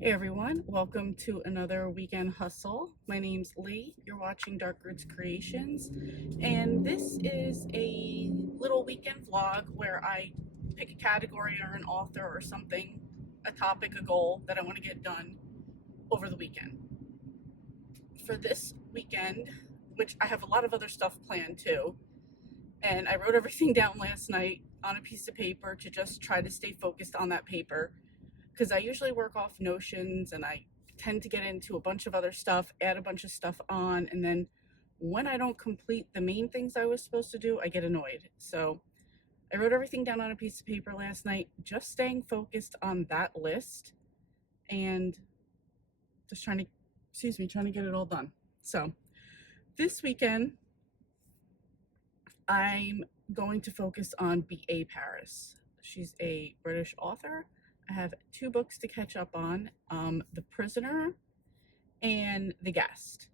Hey everyone, welcome to another weekend hustle. My name's Lee. You're watching Dark Roots Creations, and this is a little weekend vlog where I pick a category or an author or something, a topic, a goal that I want to get done over the weekend. For this weekend, which I have a lot of other stuff planned too, and I wrote everything down last night on a piece of paper to just try to stay focused on that paper, because I usually work off notions and I tend to get into a bunch of other stuff, add a bunch of stuff on, and then when I don't complete the main things I was supposed to do, I get annoyed. So I wrote everything down on a piece of paper last night, just staying focused on that list and just trying to get it all done. So this weekend, I'm going to focus on B.A. Paris. She's a British author. I have 2 books to catch up on, The Prisoner and The Guest.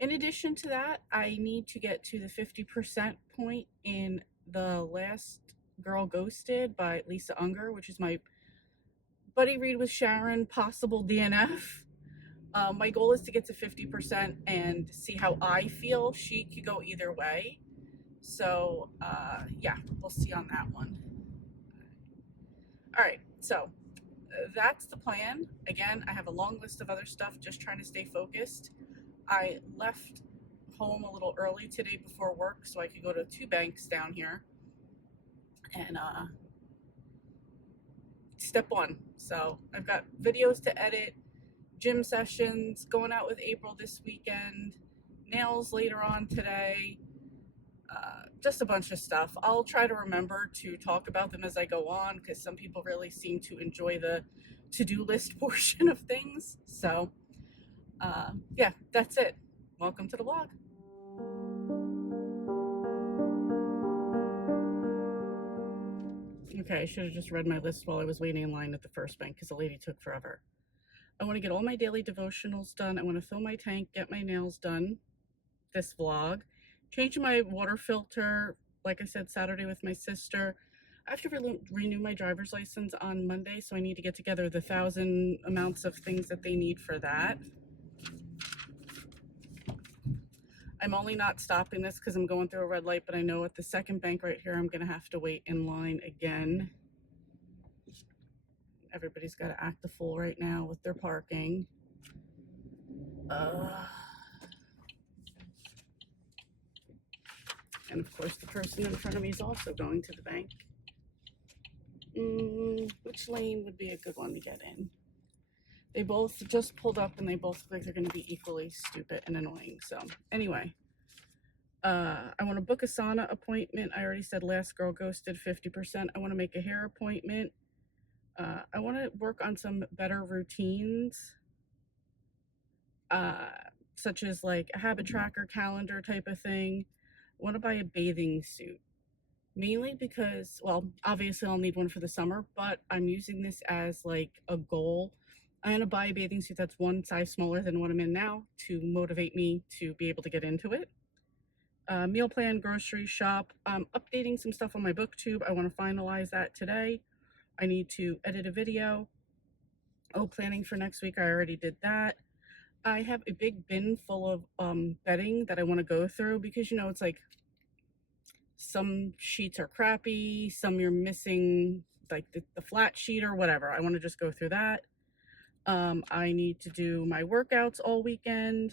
In addition to that, I need to get to the 50% point in The Last Girl Ghosted by Lisa Unger, which is my buddy read with Sharon, possible DNF. My goal is to get to 50% and see how I feel. She could go either way. So, yeah, we'll see on that one. All right, so that's the plan. Again, I have a long list of other stuff, just trying to stay focused. I left home a little early today before work so I could go to 2 banks down here and step 1. So I've got videos to edit, gym sessions, going out with April this weekend, nails later on today, just a bunch of stuff. I'll try to remember to talk about them as I go on, because some people really seem to enjoy the to-do list portion of things. So yeah, that's it. Welcome to the vlog. Okay, I should have just read my list while I was waiting in line at the first bank because the lady took forever. I want to get all my daily devotionals done. I want to fill my tank, get my nails done this vlog, change my water filter, like I said, Saturday with my sister. I have to renew my driver's license on Monday, so I need to get together the 1,000 amounts of things that they need for that. I'm only not stopping this because I'm going through a red light, but I know at the second bank right here, I'm going to have to wait in line again. Everybody's got to act a fool right now with their parking. And of course, the person in front of me is also going to the bank. Which lane would be a good one to get in? They both just pulled up and they both look like they're going to be equally stupid and annoying. So anyway, I want to book a sauna appointment. I already said Last Girl Ghosted 50%. I want to make a hair appointment. I want to work on some better routines, such as like a habit tracker calendar type of thing. I want to buy a bathing suit, mainly because, well, obviously I'll need one for the summer, but I'm using this as like a goal. I'm going to buy a bathing suit that's 1 size smaller than what I'm in now to motivate me to be able to get into it. Meal plan, grocery shop. I'm updating some stuff on my booktube. I want to finalize that today. I need to edit a video. Planning for next week. I already did that. I have a big bin full of bedding that I want to go through because, it's like some sheets are crappy, some you're missing, like the flat sheet or whatever. I want to just go through that. I need to do my workouts all weekend.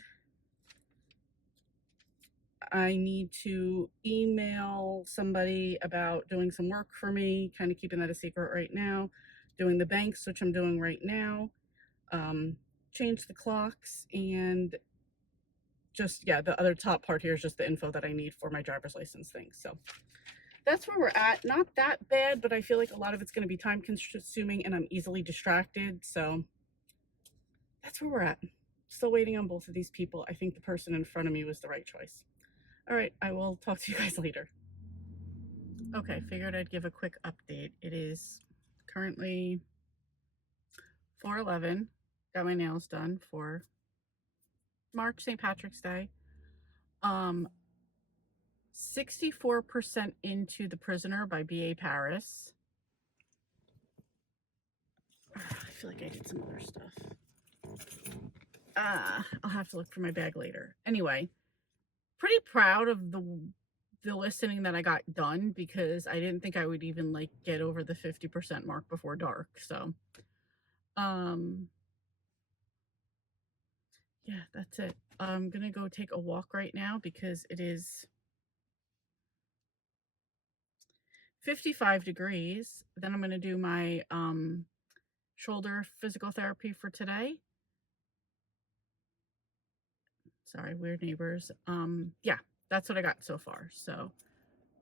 I need to email somebody about doing some work for me, kind of keeping that a secret right now. Doing the banks, which I'm doing right now. Change the clocks, and just, yeah, the other top part here is just the info that I need for my driver's license thing. So that's where we're at. Not that bad, but I feel like a lot of it's going to be time consuming and I'm easily distracted. So that's where we're at. Still waiting on both of these people. I think the person in front of me was the right choice. All right, I will talk to you guys later. Okay, figured I'd give a quick update. It is currently 4:11. Got my nails done for March, St. Patrick's Day. 64% into The Prisoner by B.A. Paris. feel like I did some other stuff. I'll have to look for my bag later. Anyway, pretty proud of the listening that I got done, because I didn't think I would even like get over the 50% mark before dark. So, yeah, that's it. I'm gonna go take a walk right now because it is 55 degrees. Then I'm gonna do my shoulder physical therapy for today. Sorry, weird neighbors. Yeah, that's what I got so far. So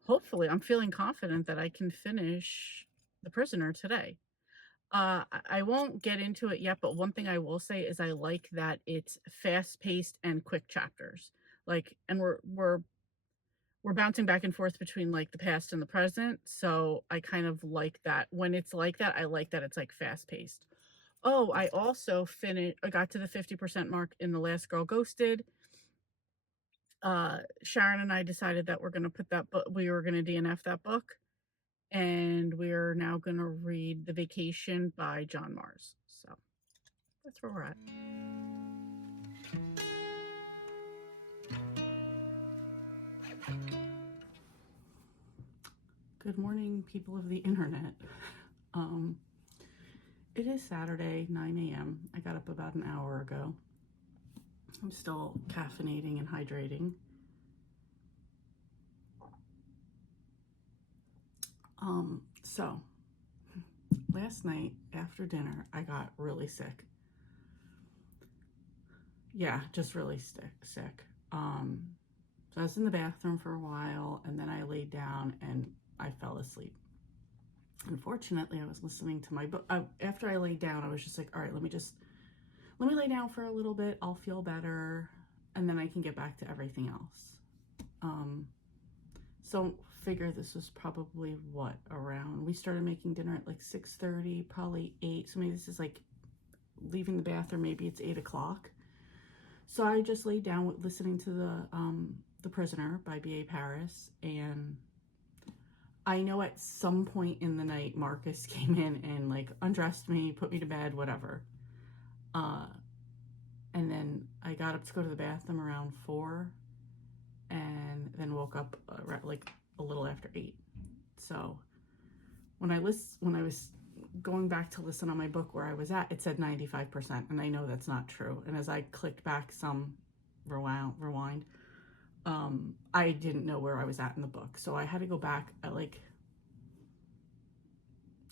hopefully I'm feeling confident that I can finish The Prisoner today. I won't get into it yet, but one thing I will say is I like that it's fast-paced and quick chapters. Like, and we're bouncing back and forth between like the past and the present, so I kind of like that. When it's like that, I like that it's like fast-paced. Oh, I also I got to the 50% mark in The Last Girl Ghosted. Sharon and I decided that we're going to put that book, we were going to DNF that book, and we're now going to read The Vacation by John Mars. So that's where we're at. Good morning, people of the internet. It is Saturday, 9 a.m. I got up about an hour ago. I'm still caffeinating and hydrating. So last night after dinner, I got really sick. Yeah, just really sick. So I was in the bathroom for a while, and then I laid down and I fell asleep. Unfortunately, I was listening to my book. After I laid down, I was just like, all right, let me lay down for a little bit. I'll feel better, and then I can get back to everything else. So figure this was probably around, we started making dinner at like 6:30, probably 8. So maybe this is like leaving the bathroom, maybe it's 8 o'clock. So I just laid down listening to the Prisoner by B.A. Paris, and I know at some point in the night Marcus came in and like undressed me, put me to bed, whatever. And then I got up to go to the bathroom around 4, and then woke up like a little after 8. So when I was going back to listen on my book where I was at, it said 95%, and I know that's not true. And as I clicked back some rewind, I didn't know where I was at in the book. So I had to go back at like,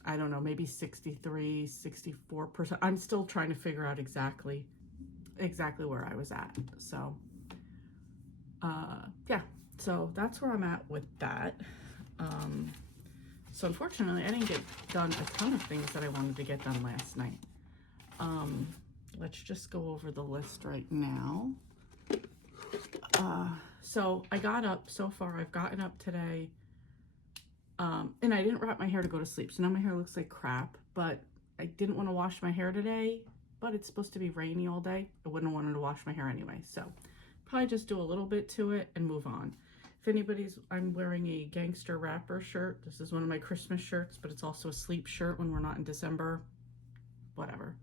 I don't know, maybe 63, 64%. I'm still trying to figure out exactly where I was at. So, yeah, so that's where I'm at with that. So unfortunately, I didn't get done a ton of things that I wanted to get done last night. Let's just go over the list right now. So I got up, so far I've gotten up today, and I didn't wrap my hair to go to sleep, so now my hair looks like crap, but I didn't want to wash my hair today, but it's supposed to be rainy all day. I wouldn't have wanted to wash my hair anyway, so probably just do a little bit to it and move on. If I'm wearing a Gangster Rapper shirt. This is one of my Christmas shirts, but it's also a sleep shirt when we're not in December. Whatever.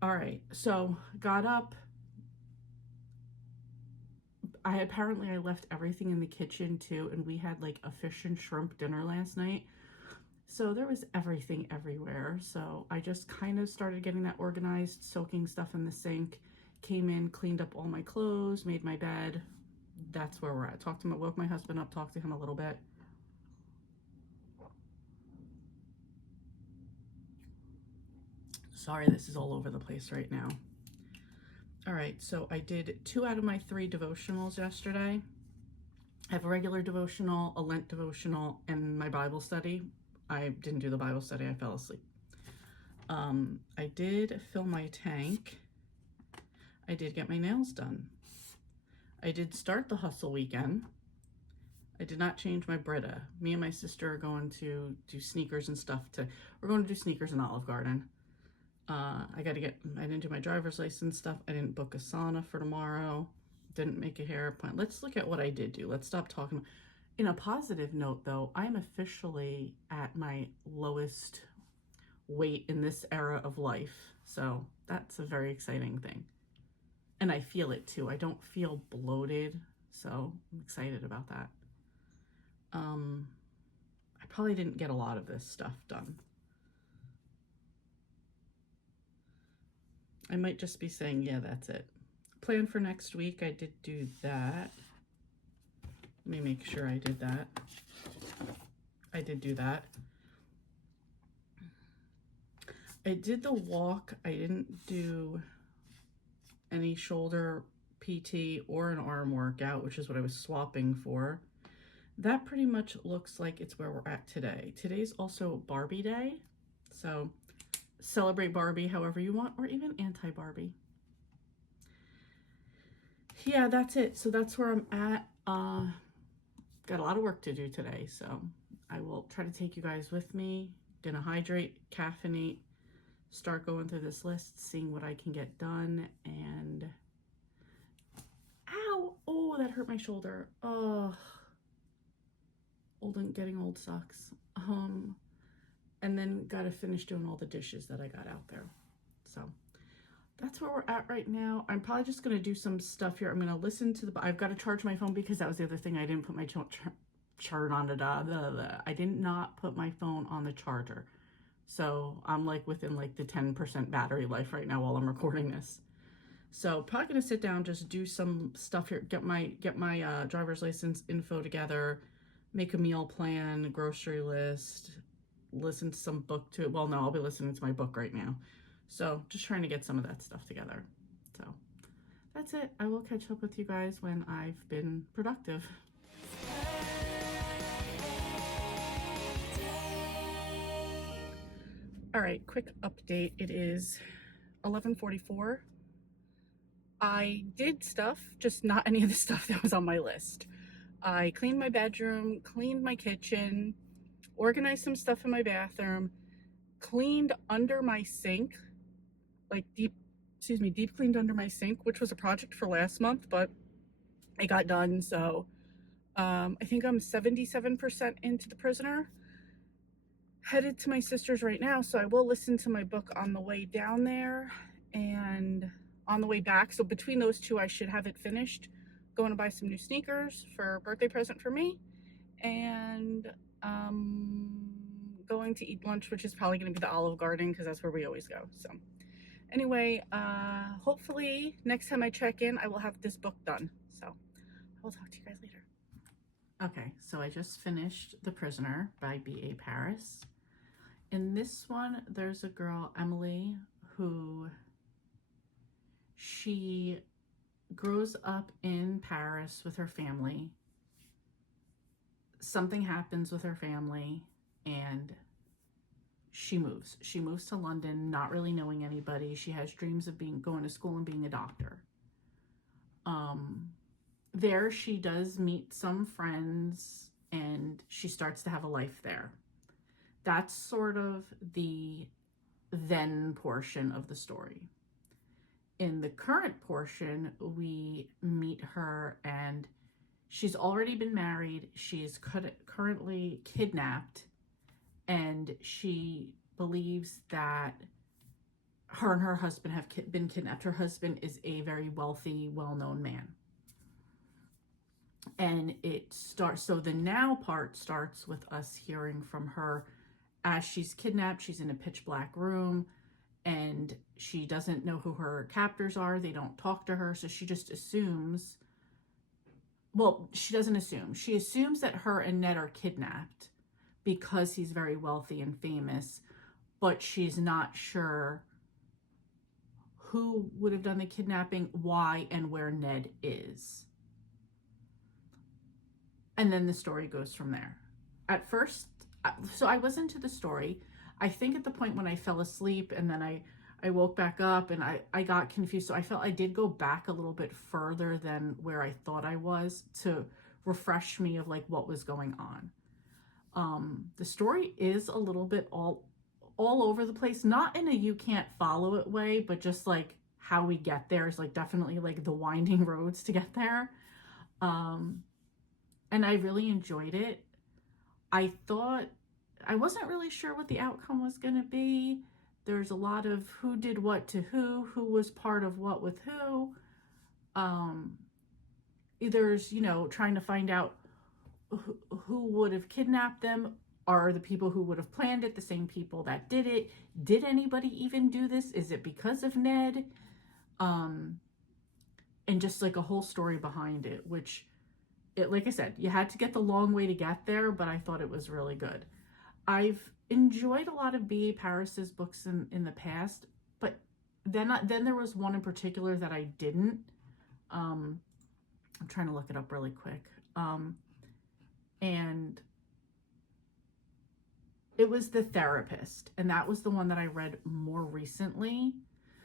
All right, so got up. Apparently I left everything in the kitchen too, and we had like a fish and shrimp dinner last night. So there was everything everywhere. So I just kind of started getting that organized, soaking stuff in the sink, came in, cleaned up all my clothes, made my bed. That's where we're at. Woke my husband up, talked to him a little bit. Sorry, this is all over the place right now. All right, so I did 2 out of my 3 devotionals yesterday. I have a regular devotional, a Lent devotional, and my Bible study. I didn't do the Bible study, I fell asleep. I did fill my tank. I did get my nails done. I did start the hustle weekend. I did not change my Brita. Me and my sister are going to do sneakers and stuff. We're going to do sneakers in Olive Garden. I didn't do my driver's license stuff. I didn't book a sauna for tomorrow. Didn't make a hair appointment. Let's look at what I did do. Let's stop talking. In a positive note, though, I'm officially at my lowest weight in this era of life. So that's a very exciting thing. And I feel it too. I don't feel bloated, so I'm excited about that. I probably didn't get a lot of this stuff done. I might just be saying, yeah, that's it. Plan for next week, I did do that. Let me make sure I did that. I did do that. I did the walk. I didn't do any shoulder PT or an arm workout, which is what I was swapping for. That pretty much looks like it's where we're at today. Today's also Barbie Day, so celebrate Barbie however you want, or even anti-Barbie. Yeah, that's it. So that's where I'm at. Got a lot of work to do today, so I will try to take you guys with me. Gonna hydrate, caffeinate, start going through this list, seeing what I can get done, and ow, oh, that hurt my shoulder. Oh, getting old sucks. And then gotta finish doing all the dishes that I got out there. So that's where we're at right now. I'm probably just gonna do some stuff here. I'm gonna listen to I've got to charge my phone because that was the other thing. I didn't put my chart on it. I did not put my phone on the charger. So I'm like within like the 10% battery life right now while I'm recording this. So probably gonna sit down, just do some stuff here, get my driver's license info together, make a meal plan, grocery list, listen to some book to it. Well, no, I'll be listening to my book right now. So just trying to get some of that stuff together. So that's it. I will catch up with you guys when I've been productive. All right, quick update. It is 11:44. I did stuff, just not any of the stuff that was on my list. I cleaned my bedroom, cleaned my kitchen, organized some stuff in my bathroom, cleaned under my sink, like deep cleaned under my sink, which was a project for last month, but it got done. So I think I'm 77% into The Prisoner. Headed to my sister's right now, so I will listen to my book on the way down there and on the way back. So between those two, I should have it finished. Going to buy some new sneakers for a birthday present for me, and going to eat lunch, which is probably going to be the Olive Garden because that's where we always go. So anyway, hopefully next time I check in, I will have this book done. So I will talk to you guys later. Okay, so I just finished The Prisoner by B.A. Paris. In this one, there's a girl, Emily, who she grows up in Paris with her family. Something happens with her family and she moves. She moves to London, not really knowing anybody. She has dreams of going to school and being a doctor. There she does meet some friends and she starts to have a life there. That's sort of the then portion of the story. In the current portion, we meet her and she's already been married. She's currently kidnapped and she believes that her and her husband have been kidnapped. Her husband is a very wealthy, well-known man. And so the now part starts with us hearing from her as she's kidnapped. She's in a pitch black room and she doesn't know who her captors are. They don't talk to her. So she just assumes, well, she doesn't assume. She assumes that her and Ned are kidnapped because he's very wealthy and famous, but she's not sure who would have done the kidnapping, why, and where Ned is. And then the story goes from there. At first, so I listened to the story. I think at the point when I fell asleep and then I woke back up and I got confused. So I felt I did go back a little bit further than where I thought I was to refresh me of like what was going on. The story is a little bit all over the place, not in a you can't follow it way, but just like how we get there is like definitely like the winding roads to get there. And I really enjoyed it. I thought I wasn't really sure what the outcome was going to be. There's a lot of who did what to who was part of what with who. There's, you know, trying to find out who would have kidnapped them. Are the people who would have planned it the same people that did it? Did anybody even do this? Is it because of Ned? And just like a whole story behind it, which, like I said, you had to get the long way to get there, but I thought it was really good. I've enjoyed a lot of B.A. Paris's books in the past, but then there was one in particular that I didn't. I'm trying to look it up really quick. And it was The Therapist, and that was the one that I read more recently.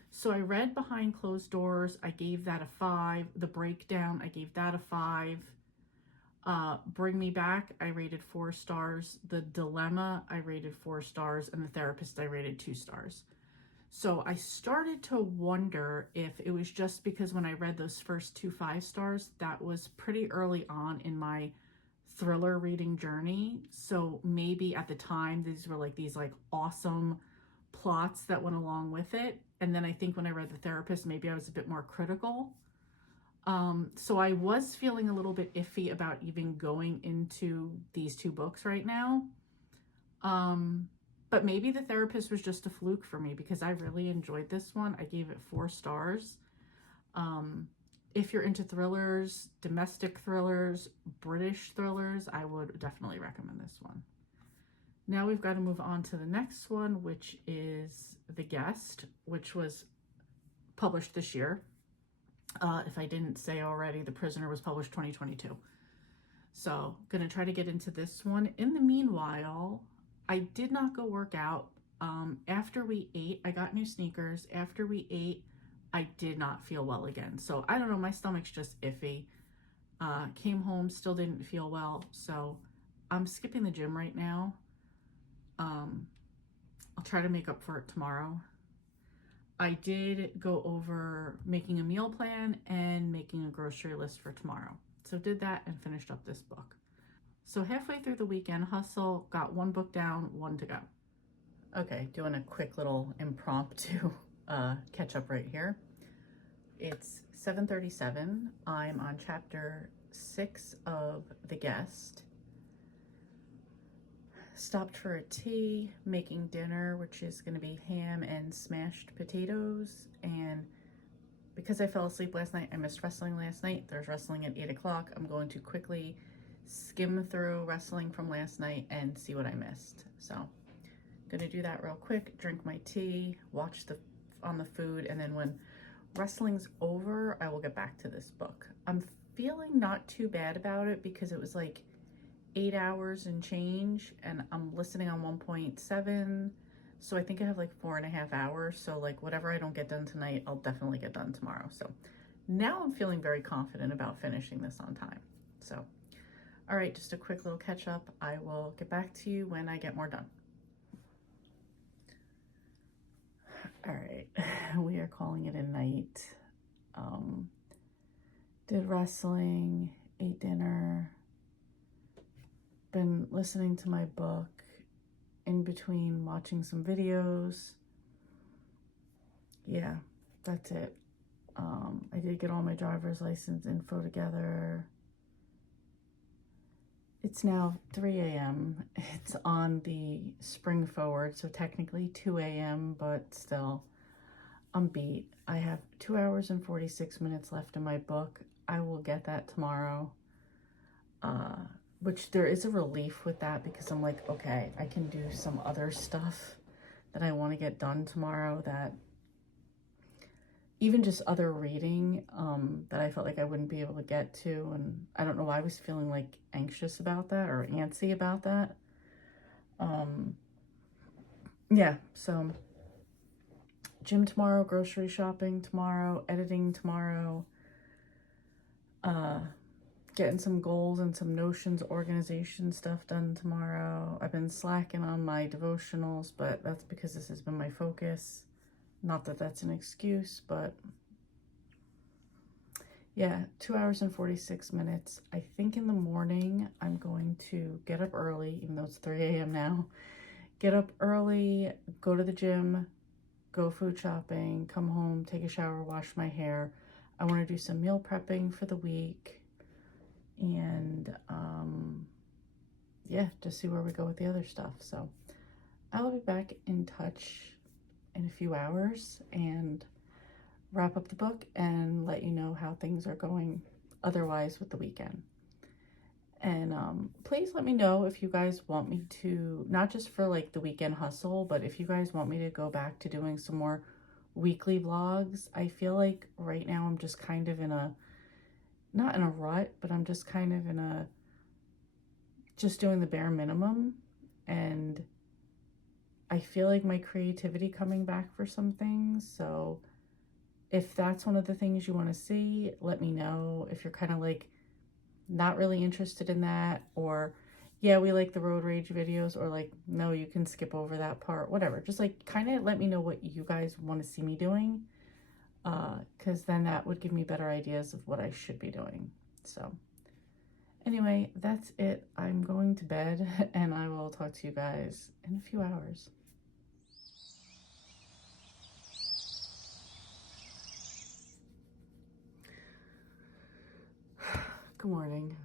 So I read Behind Closed Doors. I gave that a 5. The Breakdown, I gave that a 5. Bring Me Back, I rated 4 stars. The Dilemma, I rated 4 stars. And The Therapist, I rated 2 stars. So I started to wonder if it was just because when I read those first 2 5 stars, that was pretty early on in my thriller reading journey. So maybe at the time, these were like these like awesome plots that went along with it. And then I think when I read The Therapist, maybe I was a bit more critical. So I was feeling a little bit iffy about even going into these 2 books right now. But maybe The Therapist was just a fluke for me because I really enjoyed this one. I gave it 4 stars. If you're into thrillers, domestic thrillers, British thrillers, I would definitely recommend this one. Now we've got to move on to the next one, which is The Guest, which was published this year. If I didn't say already, The Prisoner was published 2022. So I'm going to try to get into this one. In the meanwhile, I did not go work out. After we ate, I got new sneakers. After we ate, I did not feel well again. So I don't know, my stomach's just iffy. Came home, still didn't feel well. So I'm skipping the gym right now. I'll try to make up for it tomorrow. I did go over making a meal plan and making a grocery list for tomorrow. So did that and finished up this book. So halfway through the weekend hustle, got 1 book down, 1 to go. Okay, doing a quick little impromptu catch up right here. It's 7:37. I'm on chapter 6 of The Guest. Stopped for a tea, making dinner, which is going to be ham and smashed potatoes. And because I fell asleep last night, I missed wrestling last night. There's wrestling at 8 o'clock. I'm going to quickly skim through wrestling from last night and see what I missed. So I'm going to do that real quick, drink my tea, watch on the food, and then when wrestling's over, I will get back to this book. I'm feeling not too bad about it because it was like 8 hours and change, and I'm listening on 1.7, so I think I have like 4.5 hours. So like whatever I don't get done tonight, I'll definitely get done tomorrow. So now I'm feeling very confident about finishing this on time. So all right, just a quick little catch up. I will get back to you when I get more done. All right, we are calling it a night. Did wrestling, ate dinner, been listening to my book, in between watching some videos. Yeah, that's it. I did get all my driver's license info together. It's now 3 a.m. It's on the spring forward, so technically 2 a.m., but still, I'm beat. I have 2 hours and 46 minutes left in my book. I will get that tomorrow. Which there is a relief with that because I'm like, okay, I can do some other stuff that I want to get done tomorrow, that even just other reading that I felt like I wouldn't be able to get to. And I don't know why I was feeling like anxious about that or antsy about that. Yeah, so gym tomorrow, grocery shopping tomorrow, editing tomorrow, getting some goals and some notions, organization stuff done tomorrow. I've been slacking on my devotionals, but that's because this has been my focus. Not that that's an excuse, but Yeah, 2 hours and 46 minutes. I think in the morning I'm going to get up early, even though it's 3 a.m. now. Get up early, go to the gym, go food shopping, come home, take a shower, wash my hair. I want to do some meal prepping for the week. And yeah, just see where we go with the other stuff. So I'll be back in touch in a few hours and wrap up the book and let you know how things are going otherwise with the weekend. And please let me know if you guys want me to, not just for like the weekend hustle, but if you guys want me to go back to doing some more weekly vlogs. I feel like right now I'm just kind of in a, not in a rut, but I'm just kind of in a, just doing the bare minimum. And I feel like my creativity coming back for some things. So if that's one of the things you want to see, let me know. If you're kind of like not really interested in that, or yeah, we like the road rage videos, or like, no, you can skip over that part, whatever. Just like kind of let me know what you guys want to see me doing, because then that would give me better ideas of what I should be doing. So anyway, that's it. I'm going to bed and I will talk to you guys in a few hours. Good morning.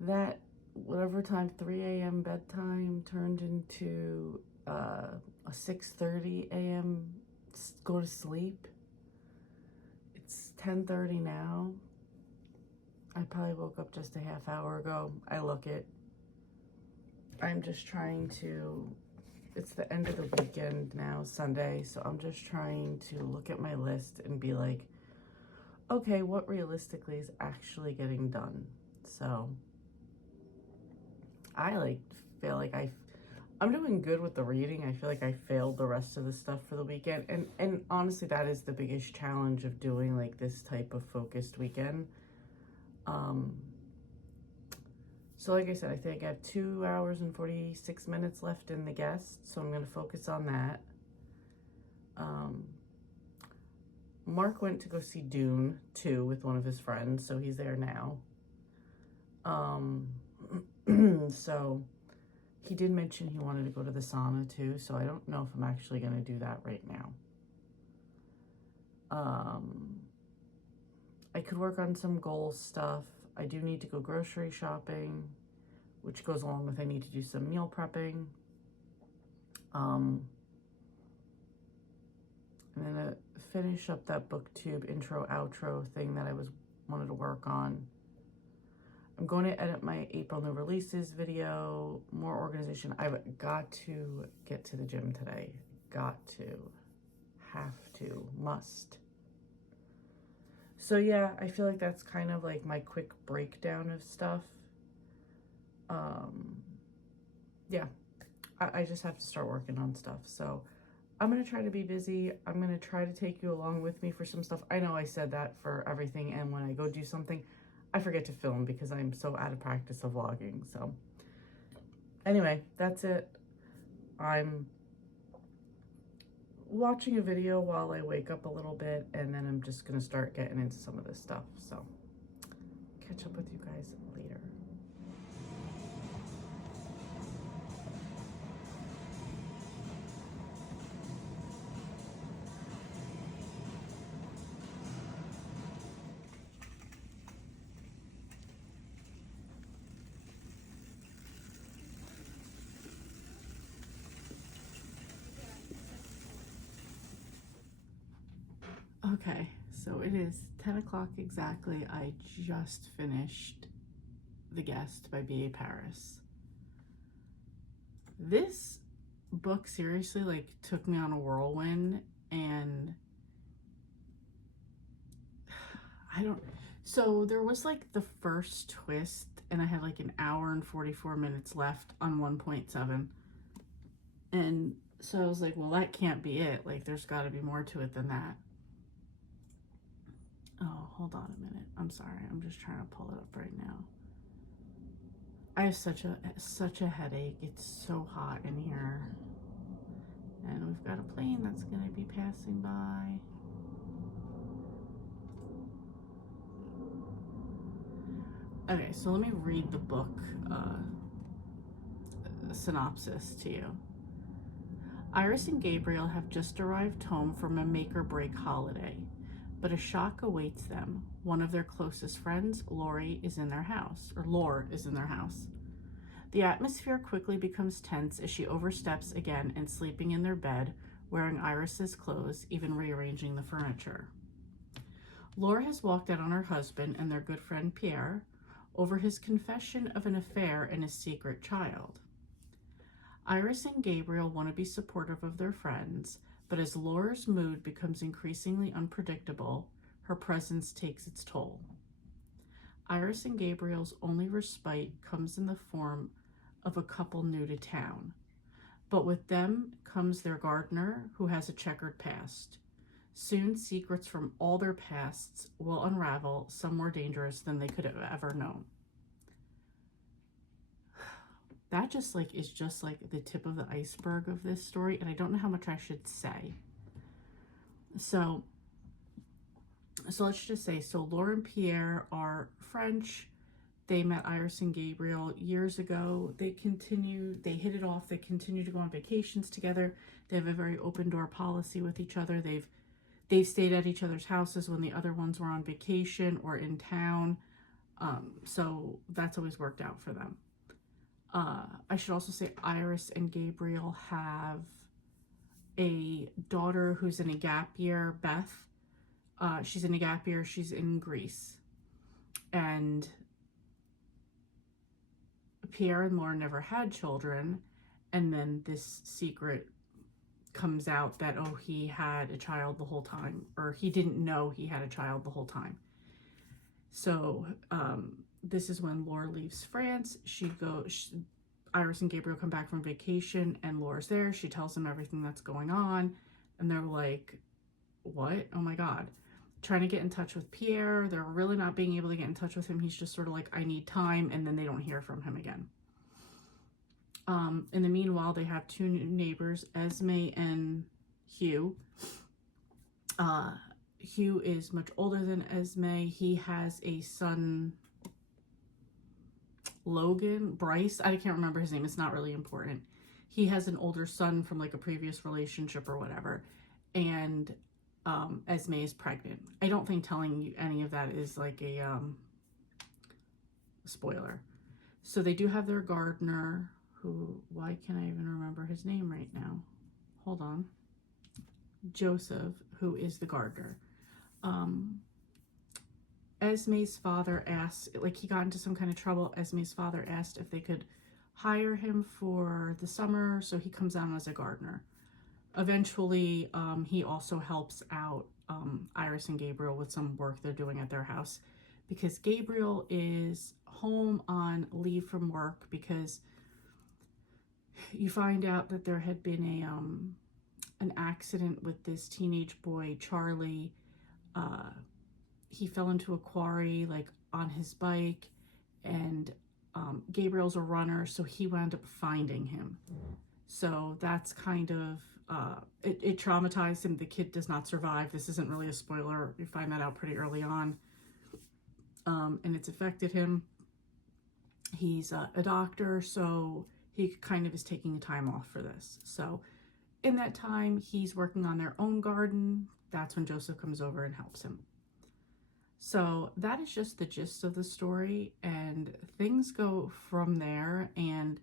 That whatever time 3 a.m. bedtime turned into a 6:30 a.m. go to sleep. It's 10:30 now. I probably woke up just a half hour ago. I look it. I'm just trying to, it's the end of the weekend now, Sunday, so I'm just trying to look at my list and be like, okay, what realistically is actually getting done? So I like feel like I'm doing good with the reading. I feel like I failed the rest of the stuff for the weekend. And honestly, that is the biggest challenge of doing like this type of focused weekend. So like I said, I think I have 2 hours and 46 minutes left in the guest, so I'm going to focus on that. Mark went to go see Dune 2 with one of his friends, so he's there now. So he did mention he wanted to go to the sauna too, so I don't know if I'm actually going to do that right now. I could work on some goal stuff. I do need to go grocery shopping, which goes along with I need to do some meal prepping. And then finish up that booktube intro outro thing that I wanted to work on. I'm going to edit my April new releases video, more organization. I've got to get to the gym today. Got to, have to, must. So yeah, I feel like that's kind of like my quick breakdown of stuff. Yeah, I just have to start working on stuff. So I'm going to try to be busy. I'm going to try to take you along with me for some stuff. I know I said that for everything, and when I go do something, I forget to film because I'm so out of practice of vlogging. So anyway, that's it. I'm watching a video while I wake up a little bit, and then I'm just going to start getting into some of this stuff. So catch up with you guys later. Okay, so it is 10 o'clock exactly. I just finished The Guest by B.A. Paris. This book seriously like took me on a whirlwind, and so there was like the first twist, and I had like an hour and 44 minutes left on 1.7. And so I was like, well, that can't be it. Like, there's got to be more to it than that. Oh, hold on a minute. I'm sorry. I'm just trying to pull it up right now. I have such a headache. It's so hot in here. And we've got a plane that's going to be passing by. Okay, so let me read the book synopsis to you. Iris and Gabriel have just arrived home from a make-or-break holiday, but a shock awaits them. One of their closest friends, Lore, is in their house. The atmosphere quickly becomes tense as she oversteps again and sleeping in their bed, wearing Iris's clothes, even rearranging the furniture. Lore has walked out on her husband and their good friend Pierre over his confession of an affair and his secret child. Iris and Gabriel want to be supportive of their friends, but as Lore's mood becomes increasingly unpredictable, her presence takes its toll. Iris and Gabriel's only respite comes in the form of a couple new to town, but with them comes their gardener, who has a checkered past. Soon, secrets from all their pasts will unravel, some more dangerous than they could have ever known. That is just like the tip of the iceberg of this story, and I don't know how much I should say. So let's just say, Lore and Pierre are French. They met Iris and Gabriel years ago. They hit it off. They continue to go on vacations together. They have a very open door policy with each other. They've stayed at each other's houses when the other ones were on vacation or in town. So that's always worked out for them. I should also say Iris and Gabriel have a daughter who's in a gap year, Beth. She's in a gap year. She's in Greece. And Pierre and Lore never had children. And then this secret comes out that, oh, he had a child the whole time, or he didn't know he had a child the whole time. So this is when Lore leaves France. Iris and Gabriel come back from vacation, and Lore's there. She tells them everything that's going on, and they're like, what? Oh my God. Trying to get in touch with Pierre. They're really not being able to get in touch with him. He's just sort of like, I need time, and then they don't hear from him again. In the meanwhile, they have two new neighbors, Esme and Hugh. Hugh is much older than Esme. He has a son, Bryce. I can't remember his name. It's not really important. He has an older son from like a previous relationship or whatever. And Esme is pregnant. I don't think telling you any of that is like a spoiler. So they do have their gardener, who, why can't I even remember his name right now? Hold on. Joseph, who is the gardener. Esme's father asked, like, he got into some kind of trouble. Esme's father asked if they could hire him for the summer, so he comes on as a gardener. Eventually, he also helps out Iris and Gabriel with some work they're doing at their house, because Gabriel is home on leave from work because you find out that there had been an accident with this teenage boy, Charlie. He fell into a quarry, like, on his bike, and Gabriel's a runner, so he wound up finding him. So that's kind of, it traumatized him. The kid does not survive. This isn't really a spoiler. You find that out pretty early on. And it's affected him. He's a doctor, so he kind of is taking time off for this. So in that time, he's working on their own garden. That's when Joseph comes over and helps him. So that is just the gist of the story, and things go from there. And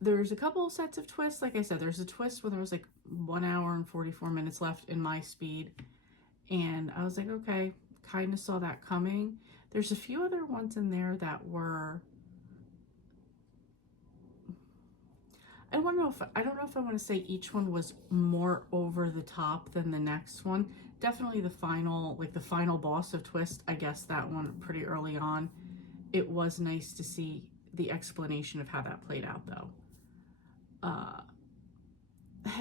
there's a couple of sets of twists. Like I said, there's a twist when there was like 1 hour and 44 minutes left in my speed, and I was like, okay, kind of saw that coming. There's a few other ones in there that were, I don't know if I want to say each one was more over the top than the next one. Definitely the final boss of Twist, I guess that one pretty early on. It was nice to see the explanation of how that played out, though.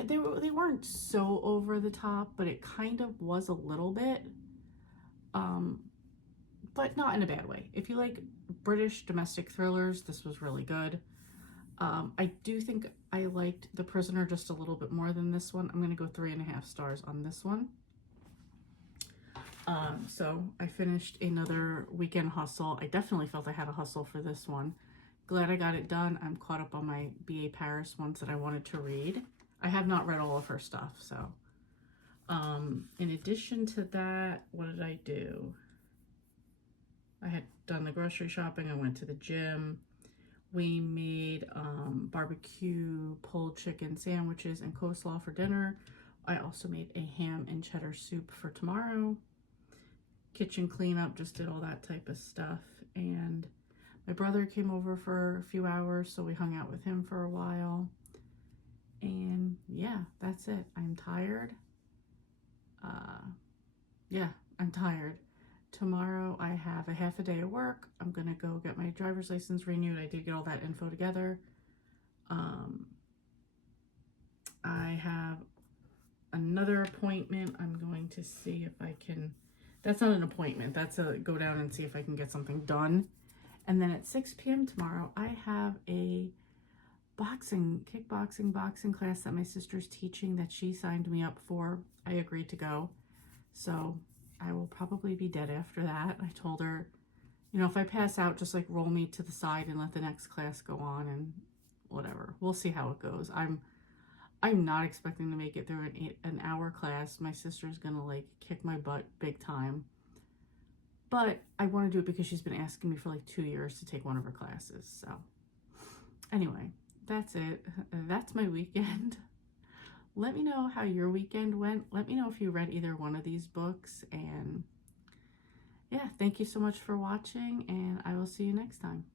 They weren't so over the top, but it kind of was a little bit. But not in a bad way. If you like British domestic thrillers, this was really good. I do think I liked The Prisoner just a little bit more than this one. I'm going to go 3.5 stars on this one. So I finished another weekend hustle. I definitely felt I had a hustle for this one. Glad I got it done. I'm caught up on my B.A. Paris ones that I wanted to read. I have not read all of her stuff, so. In addition to that, what did I do? I had done the grocery shopping. I went to the gym. We made barbecue pulled chicken sandwiches and coleslaw for dinner. I also made a ham and cheddar soup for tomorrow. Kitchen cleanup, just did all that type of stuff. And my brother came over for a few hours, so we hung out with him for a while. And yeah, that's it. I'm tired. Yeah, I'm tired. Tomorrow I have a half a day of work. I'm gonna go get my driver's license renewed. I did get all that info together. I have another appointment. I'm going to see if I can, that's not an appointment, that's a go down and see if I can get something done. And then at 6 p.m. tomorrow, I have a kickboxing boxing class that my sister's teaching that she signed me up for. I agreed to go. So I will probably be dead after that. I told her, you know, if I pass out, just like roll me to the side and let the next class go on and whatever. We'll see how it goes. I'm not expecting to make it through an hour class. My sister's gonna like kick my butt big time. But I want to do it because she's been asking me for like 2 years to take one of her classes. So anyway, that's it. That's my weekend. Let me know how your weekend went. Let me know if you read either one of these books. And yeah, thank you so much for watching, and I will see you next time.